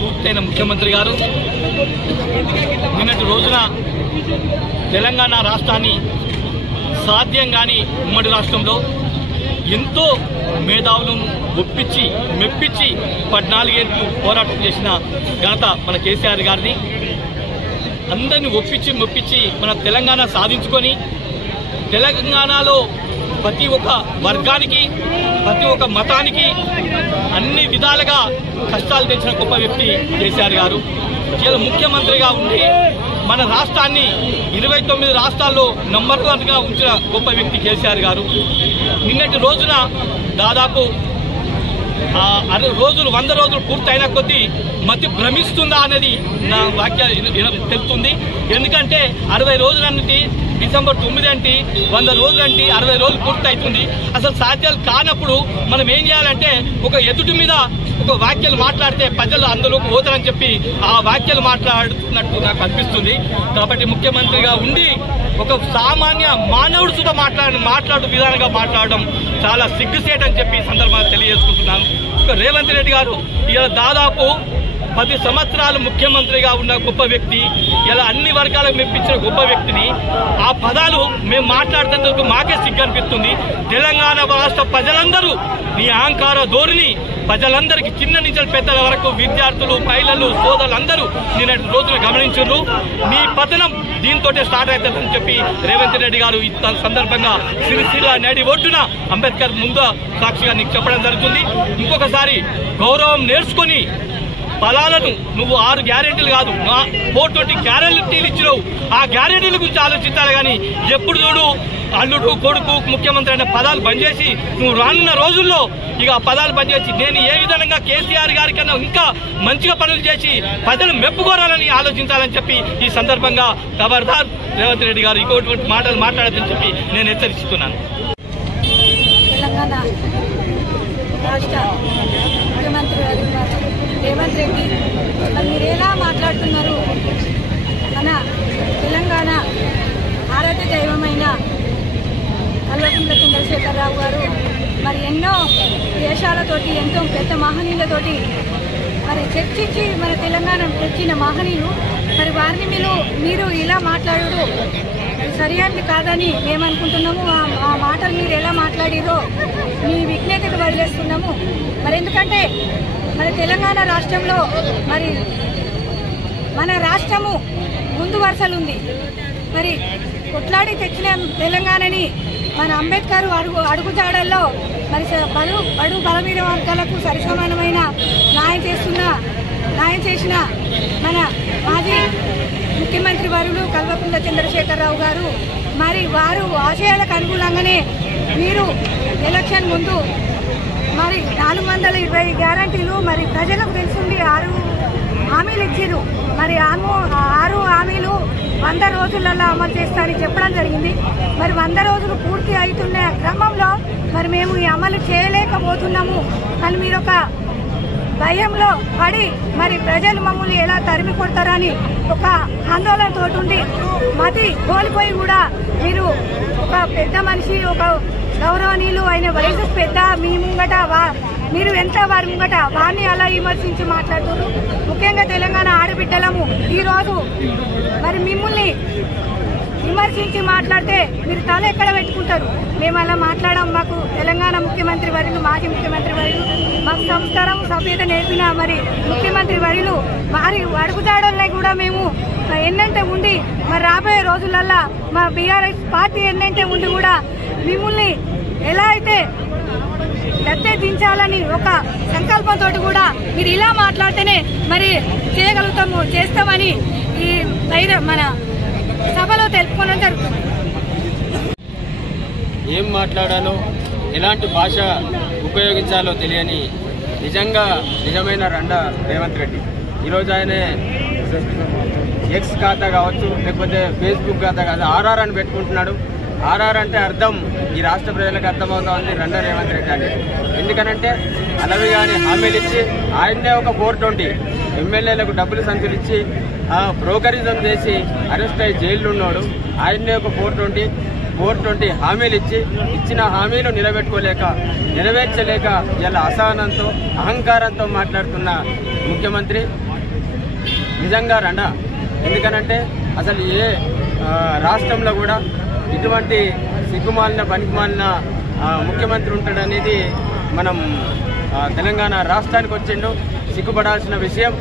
పూర్తయిన ముఖ్యమంత్రి గారు నిన్నటి రోజున తెలంగాణ రాష్ట్రాన్ని సాధ్యం కాని ఉమ్మడి రాష్ట్రంలో ఎంతో మేధావులను ఒప్పించి మెప్పించి 14 ఏళ్లు పోరాటం చేసిన ఘనత మన కేసీఆర్ గారిని. అందరినీ ఒప్పించి మెప్పించి మన తెలంగాణ సాధించుకొని తెలంగాణలో ప్రతి ఒక్క వర్గానికి ప్రతి ఒక్క మతానికి అన్ని విధాలుగా కష్టాలు తెచ్చిన గొప్ప వ్యక్తి కేసీఆర్ గారు. ఇలా ముఖ్యమంత్రిగా ఉండి మన రాష్ట్రాన్ని 29 రాష్ట్రాల్లో నంబర్ 1గా ఉంచిన గొప్ప వ్యక్తి కేసీఆర్ గారు. నిన్నటి రోజున దాదాపు 100 రోజులు పూర్తయిన కొద్దీ మతి భ్రమిస్తుందా అనేది నా వాక్య తెలుస్తుంది. ఎందుకంటే 60 రోజులన్నది డిసెంబర్ 9 అంటే 100 రోజులు అంటే 60 రోజులు పూర్తవుతుంది. అసలు సాధ్యాలు కానప్పుడు మనం ఏం చేయాలంటే ఒక ఎదుటి మీద ఒక వాక్యాలు మాట్లాడితే ప్రజలు అందులోకి పోతారని చెప్పి ఆ వాక్యాలు మాట్లాడుతున్నట్టు నాకు అనిపిస్తుంది. కాబట్టి ముఖ్యమంత్రిగా ఉండి ఒక సామాన్య మానవుడు సుధా మాట్లాడు విధానంగా మాట్లాడడం చాలా సిగ్గుసేట్ అని చెప్పి సందర్భంగా తెలియజేసుకుంటున్నాను. రేవంత్ రెడ్డి గారు ఇలా దాదాపు 10 సంవత్సరాలు ముఖ్యమంత్రిగా ఉన్న గొప్ప వ్యక్తి, ఇలా అన్ని వర్గాలకు మెప్పించిన గొప్ప వ్యక్తిని ఆ పదాలు మేము మాట్లాడుతున్నందుకు మాకే సిగ్గు అనిపిస్తుంది. తెలంగాణ రాష్ట్ర ప్రజలందరూ నీ అహంకార ధోరణి ప్రజలందరికీ చిన్న నుంచి పెద్దల వరకు విద్యార్థులు, మహిళలు, సోదరులందరూ నిన్నటి రోజున గమనించారు. నీ పతనం దీంతో స్టార్ట్ అవుతుందని చెప్పి రేవంత్ రెడ్డి గారు ఈ సందర్భంగా సిరిసిల్ల నడి ఒడ్డున అంబేద్కర్ ముందు సాక్షిగా నీకు చెప్పడం జరుగుతుంది. ఇంకొకసారి గౌరవం నేర్చుకొని ఫలాలను నువ్వు 6 గ్యారెంటీలు కాదు 420 గ్యారెంటీలు ఇచ్చినావు. ఆ గ్యారెంటీల గురించి ఆలోచించాలి కానీ ఎప్పుడు చూడు అల్లుడు కొడుకు ముఖ్యమంత్రి అనే పదాలు బంద్ చేసి నువ్వు రానున్న రోజుల్లో ఇక ఆ పదాలు బంద్ చేసి నేను ఏ విధంగా కేసీఆర్ గారి కన్నా ఇంకా మంచిగా పనులు చేసి ప్రజలు మెప్పుకోరాలని ఆలోచించాలని చెప్పి ఈ సందర్భంగా ఖబర్దార్ రేవంత్ రెడ్డి గారు ఇంకోటి మాటలు మాట్లాడదని చెప్పి నేను హెచ్చరిస్తున్నాను. తెలంగాణ రాష్ట్ర ముఖ్యమంత్రి రేవంత్ రెడ్డి మరి మీరు ఎలా మాట్లాడుతున్నారు? మన తెలంగాణ భారత దైవమైన కల్వకుంట్ల చంద్రశేఖరరావు గారు మరి ఎన్నో దేశాలతోటి ఎంతో పెద్ద మహనీయులతోటి మరి చర్చించి మన తెలంగాణ తెచ్చిన మహనీయులు మరి వారిని మీరు ఇలా మాట్లాడు సరైనది కాదని మేము అనుకుంటున్నాము. ఆ మాటలు మీరు ఎలా మాట్లాడిరో మీ విజ్ఞతకు వదిలేస్తున్నాము. మరి ఎందుకంటే మన తెలంగాణ రాష్ట్రంలో మరి మన రాష్ట్రము ముందు వరుసలుంది. మరి కొట్లాడి తెచ్చిన తెలంగాణని మన అంబేద్కర్ అడుగుజాడల్లో మరి బడుగు బలమైన వర్గాలకు సరిసమానమైన న్యాయం చేసిన మన మాజీ ముఖ్యమంత్రి వర్యులు కల్వకుంట్ల చంద్రశేఖరరావు గారు మరి వారు ఆశయాలకు అనుగుణంగానే మీరు ఎలక్షన్ ముందు మరి 420 గ్యారంటీలు మరి ప్రజలకు తెలిసింది 6 హామీలు ఇచ్చారు. మరి 6 హామీలు 100 రోజులలో అమలు చేస్తారని చెప్పడం జరిగింది. మరి 100 రోజులు పూర్తి అవుతున్న క్రమంలో మరి మేము ఈ అమలు చేయలేకపోతున్నాము అని మీరు ఒక భయంలో పడి మరి ప్రజలు మమ్మల్ని ఎలా తరిమి కొడతారని ఒక ఆందోళనతో ఉండి మతి కోల్పోయి కూడా మీరు ఒక పెద్ద మనిషి ఒక గౌరవనీయులు అయిన వయసు పెద్ద మీ ముంగట మీరు ఎంత వారి ముంగట వారిని అలా విమర్శించి మాట్లాడుతున్నారు. ముఖ్యంగా తెలంగాణ ఆడబిడ్డలము ఈరోజు మరి మిమ్మల్ని విమర్శించి మాట్లాడితే మీరు తల ఎక్కడ పెట్టుకుంటారు? మేము అలా మాట్లాడడం మాకు తెలంగాణ ముఖ్యమంత్రి వర్యులు మాజీ ముఖ్యమంత్రి వర్యులు మాకు సంస్కారం సభ్యత నేర్పిన మరి ముఖ్యమంత్రి వర్యులు వారి అడుగుజాడల్ని కూడా మేము ఎన్నంటే ఉండి మరి రాబోయే రోజులల్లా మా బీఆర్ఎస్ పార్టీ ఎన్నంటే ఉండి కూడా మిమ్మల్ని ఎలా అయితే గద్దె దించాలని ఒక సంకల్పంతో కూడా మీరు ఇలా మాట్లాడితేనే మరి చేస్తామని ఈ మన సభలో తెలుపుకోవడం జరుగుతుంది. ఏం మాట్లాడాలో ఎలాంటి భాష ఉపయోగించాలో తెలియని నిజమైన రండ రేవంత్ రెడ్డి. ఈరోజు ఆయన ఎక్స్ ఖాతా కావచ్చు లేకపోతే ఫేస్బుక్ ఖాతా కాదు ఆర్ఆర్ అని పెట్టుకుంటున్నాడు. ఆర్ఆర్ అంటే అర్థం ఈ రాష్ట్ర ప్రజలకు అర్థమవుతుంది రండ రేవంత్ రెడ్డి అని. ఎందుకనంటే అలవి కానీ హామీలు ఇచ్చి ఆయన్నే ఒక 420 ఎమ్మెల్యేలకు డబ్బులు సంచులు ఇచ్చి బ్రోకరిజం చేసి అరెస్ట్ అయ్యి జైల్లో ఉన్నాడు. ఆయన్నే ఒక 420 హామీలు ఇచ్చిన హామీలు నెరవేర్చలేక ఇలా అసహనంతో అహంకారంతో మాట్లాడుతున్న ముఖ్యమంత్రి నిజంగా రండ. ఎందుకనంటే అసలు ఏ రాష్ట్రంలో కూడా ఇటువంటి సిగ్గుమాలిన పనికిమాలిన ముఖ్యమంత్రి ఉంటాడనేది మనం తెలంగాణ రాష్ట్రానికి వచ్చిండు సిగ్గుపడాల్సిన విషయం.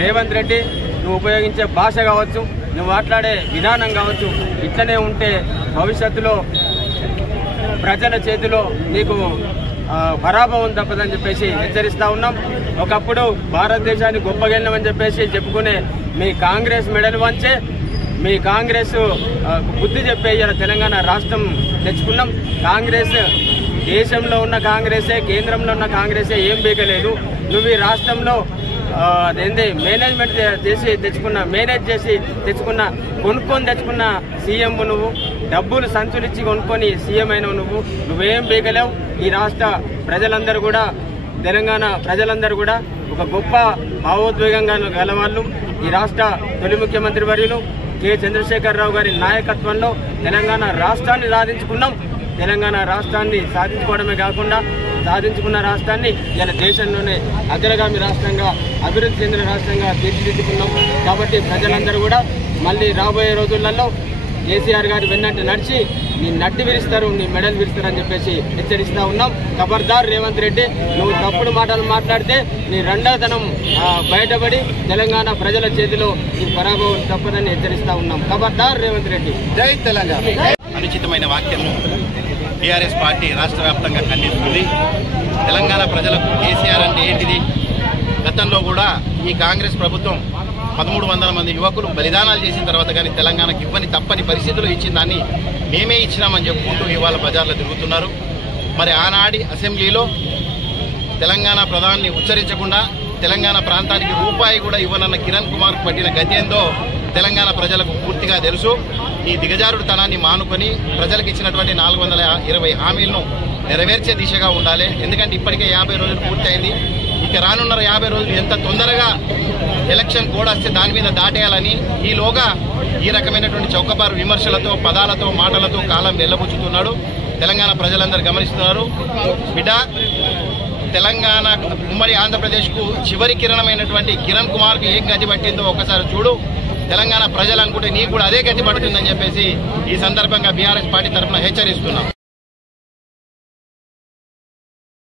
రేవంత్ రెడ్డి నువ్వు ఉపయోగించే భాష కావచ్చు, నువ్వు మాట్లాడే విధానం కావచ్చు, ఇట్లనే ఉంటే భవిష్యత్తులో ప్రజల చేతిలో నీకు పరాభవం తప్పదని చెప్పేసి హెచ్చరిస్తా ఉన్నాం. ఒకప్పుడు భారతదేశాన్ని గొప్పగెళ్ళమని చెప్పేసి చెప్పుకునే మీ కాంగ్రెస్ మెడలు వంచే మీ కాంగ్రెస్ బుద్ధి చెప్పే ఇలా తెలంగాణ రాష్ట్రం తెచ్చుకున్నాం. కాంగ్రెస్ దేశంలో ఉన్న కాంగ్రెసే కేంద్రంలో ఉన్న కాంగ్రెసే ఏం బీగలేదు. నువ్వు ఈ రాష్ట్రంలో మేనేజ్ చేసి కొనుక్కొని తెచ్చుకున్న సీఎం నువ్వు. డబ్బులు సంచులిచ్చి కొనుక్కొని సీఎం అయినవు నువ్వేం బీగలేవు. ఈ రాష్ట్ర ప్రజలందరూ కూడా తెలంగాణ ప్రజలందరూ కూడా ఒక గొప్ప భావోద్వేగంగా గలవాళ్ళు. ఈ రాష్ట్ర తొలి ముఖ్యమంత్రి వర్యులు కె చంద్రశేఖరరావు గారి నాయకత్వంలో తెలంగాణ రాష్ట్రాన్ని సాధించుకున్నాం. తెలంగాణ రాష్ట్రాన్ని సాధించుకోవడమే కాకుండా సాధించుకున్న రాష్ట్రాన్ని ఇలా దేశంలోనే అగ్రగామి రాష్ట్రంగా అభివృద్ధి చెందిన రాష్ట్రంగా తీర్చిదిద్దుకున్నాం. కాబట్టి ప్రజలందరూ కూడా మళ్ళీ రాబోయే రోజులలో కేసీఆర్ గారు వెన్నట్టు నడిచి నీ నడ్డి విరుస్తారు, నీ మెడలు విరుస్తారని చెప్పేసి హెచ్చరిస్తా ఉన్నాం. ఖబర్దార్ రేవంత్ రెడ్డి, నువ్వు తప్పుడు మాటలు మాట్లాడితే నీ రెండవతనం బయటపడి తెలంగాణ ప్రజల చేతిలో నీ పరాభవం తప్పదని హెచ్చరిస్తా ఉన్నాం. ఖబర్దార్ రేవంత్ రెడ్డి. జై తెలంగాణ. అనుచితమైన వాక్యము టీఆర్ఎస్ పార్టీ రాష్ట్ర వ్యాప్తంగా ఖండిస్తుంది. తెలంగాణ ప్రజలకు కేసీఆర్ అంటే ఏంటిది? గతంలో కూడా ఈ కాంగ్రెస్ ప్రభుత్వం 1300 మంది యువకులు బలిదానాలు చేసిన తర్వాత కానీ తెలంగాణకు ఇవ్వని తప్పని పరిస్థితులు ఇచ్చిన దాన్ని మేమే ఇచ్చినామని చెప్పుకుంటూ ఇవాళ బజార్లో తిరుగుతున్నారు. మరి ఆనాడి అసెంబ్లీలో తెలంగాణ ప్రధాని ఉచ్చరించకుండా తెలంగాణ ప్రాంతానికి రూపాయి కూడా ఇవ్వనన్న కిరణ్ కుమార్ పట్టిన గతి ఏందో తెలంగాణ ప్రజలకు పూర్తిగా తెలుసు. ఈ దిగజారుడుతనాన్ని మానుకొని ప్రజలకు ఇచ్చినటువంటి 420 హామీలను నెరవేర్చే దిశగా ఉండాలి. ఎందుకంటే ఇప్పటికే 50 రోజులు పూర్తయింది. ఇక రానున్న 50 రోజులు ఎంత తొందరగా ఎలక్షన్ కోడ్ వస్తే దాని మీద దాటేయాలని ఈలోగా ఈ రకమైనటువంటి చౌకబారు విమర్శలతో, పదాలతో, మాటలతో కాలం వెళ్లబుచ్చుతున్నాడు. తెలంగాణ ప్రజలందరూ గమనిస్తున్నారు. బిడ్డ, తెలంగాణ ఉమ్మడి ఆంధ్రప్రదేశ్కు చివరి కిరణమైనటువంటి కిరణ్ కుమార్కు ఏం గతి పట్టిందో ఒకసారి చూడు. తెలంగాణ ప్రజలు అనుకుంటే నీకు కూడా అదే గతి పడుతుందని చెప్పేసి ఈ సందర్భంగా బీఆర్ఎస్ పార్టీ తరఫున హెచ్చరిస్తున్నాం.